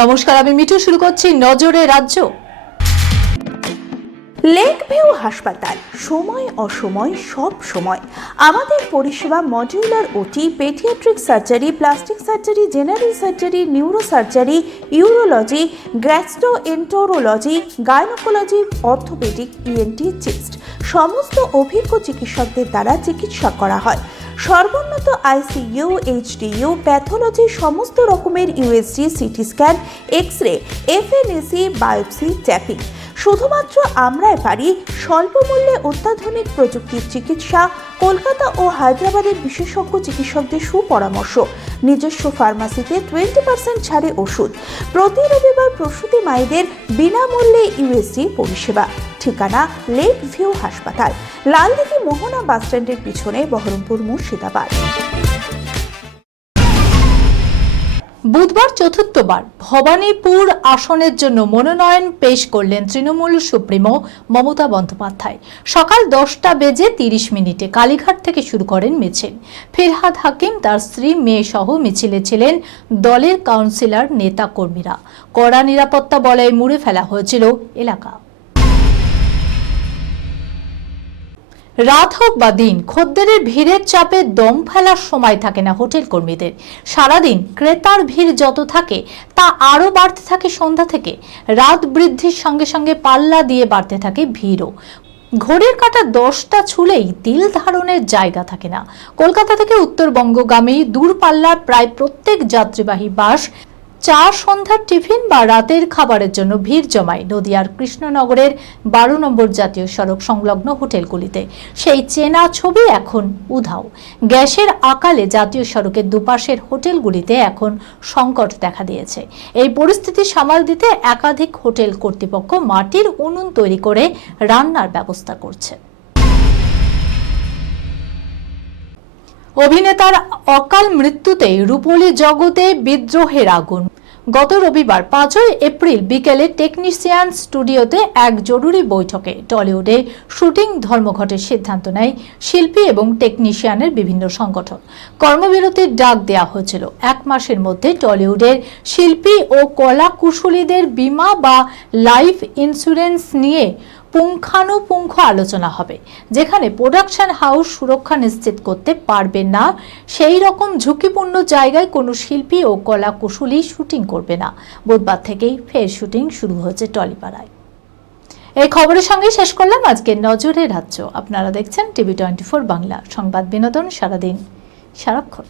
নমস্কার, আমি মিঠু। শুরু করছি নজরে রাজ্য। লেক ভিউ হাসপাতাল, সময় অসময় সব সময় আমাদের পরিষেবা modular OT, paediatric surgery, plastic surgery, general surgery, neuro surgery, urology, gastroenterology, gynaecology, orthopaedic, ENT, chest সমস্ত অভিজ্ঞ চিকিৎসকদের দ্বারা চিকিৎসা করা হয়। সর্বোন্নত আইসিইউ, এইচডিইউ, প্যাথোলজি, সমস্ত রকমের USG, CT scan, X ray, FNAC, biopsy, tapping. শুধুমাত্র আমরাই পারি স্বল্প মূল্যে অত্যাধুনিক প্রযুক্তির চিকিৎসা। কলকাতা ও হায়দ্রাবাদের বিশেষজ্ঞ চিকিৎসকদের সুপরামর্শ। নিজস্ব ফার্মাসিতে 20% ছাড়ে ওষুধ। প্রতি রবিবার প্রসূতি মায়েদের বিনামূল্যে ইউএসজি পরিষেবা। ঠিকানা লেক ভিউ হাসপাতাল, লালদিঘি মোহনা বাসস্ট্যান্ডের পিছনে, বহরমপুর, মুর্শিদাবাদ। বুধবার চতুর্থবার ভবানীপুর আসনের জন্য মনোনয়ন পেশ করলেন তৃণমূল সুপ্রিমো মমতা বন্দ্যোপাধ্যায়। সকাল 10:30 কালীঘাট থেকে শুরু করেন মিছিল। ফিরহাদ হাকিম, তার স্ত্রী, মেয়ে সহ মিছিলে ছিলেন দলের কাউন্সিলর, নেতা কর্মীরা। কড়া নিরাপত্তা বলয়ে মুড়ে ফেলা হয়েছিল এলাকা। রাত হোক বা দিন, খদ্দেরের ভিড়ের চাপে দম ফেলার সময় থাকে না হোটেল কর্মীদের। সারাদিন ক্রেতার ভিড় যত থাকে তা আরও বাড়তে থাকে সন্ধ্যা থেকে। রাত বৃদ্ধির সঙ্গে সঙ্গে পাল্লা দিয়ে বাড়তে থাকে ভিড়ও। ঘড়ির কাঁটা 10টা ছুলেই তিল ধারণের জায়গা থাকে না। কলকাতা থেকে উত্তরবঙ্গগামী দূরপাল্লার প্রায় প্রত্যেক যাত্রীবাহী বাস চা, সন্ধ্যার টিফিন বা রাতের খাবারের জন্য ভিড় জমায় নদিয়ার কৃষ্ণনগরের 12 নম্বর জাতীয় সড়ক সংলগ্ন হোটেলগুলিতে। সেই চেনা ছবি এখন উধাও। গ্যাসের আকালে জাতীয় সড়কের দুপাশের হোটেলগুলিতে এখন সংকট দেখা দিয়েছে। এই পরিস্থিতি সামাল দিতে একাধিক হোটেল কর্তৃপক্ষ মাটির উনুন তৈরি করে রান্নার ব্যবস্থা করছে। অভিনেতার অকাল মৃত্যুতে রূপলী জগতে বিদ্রোহের আগুন। গত রবিবার 5 এপ্রিল বিকেলে টেকনিশিয়ান স্টুডিওতে এক জরুরি বৈঠকে টলিউডে শুটিং ধর্মঘটের সিদ্ধান্ত নেয় শিল্পী এবং টেকনিশিয়ানের বিভিন্ন সংগঠন। কর্মবিরতির ডাক দেওয়া হয়েছিল। 1 মাসের মধ্যে টলিউডের শিল্পী ও কলা কুশলীদের বীমা বা লাইফ ইন্স্যুরেন্স নিয়ে পুঙ্খানুপুঙ্খ আলোচনা হবে। যেখানে প্রোডাকশন হাউস সুরক্ষা নিশ্চিত করতে পারবে না, সেই রকম ঝুঁকিপূর্ণ জায়গায় কোনো শিল্পী ও কলা কুশলী শুটিং করবে না। বুধবার থেকেই ফের শুটিং শুরু হয়েছে টলিপাড়ায়। এই খবরের সঙ্গে শেষ করলাম আজকের নজরে রাজ্য। আপনারা দেখছেন টিভি 24 বাংলা, সংবাদ বিনোদন সারাদিন সারাক্ষণ।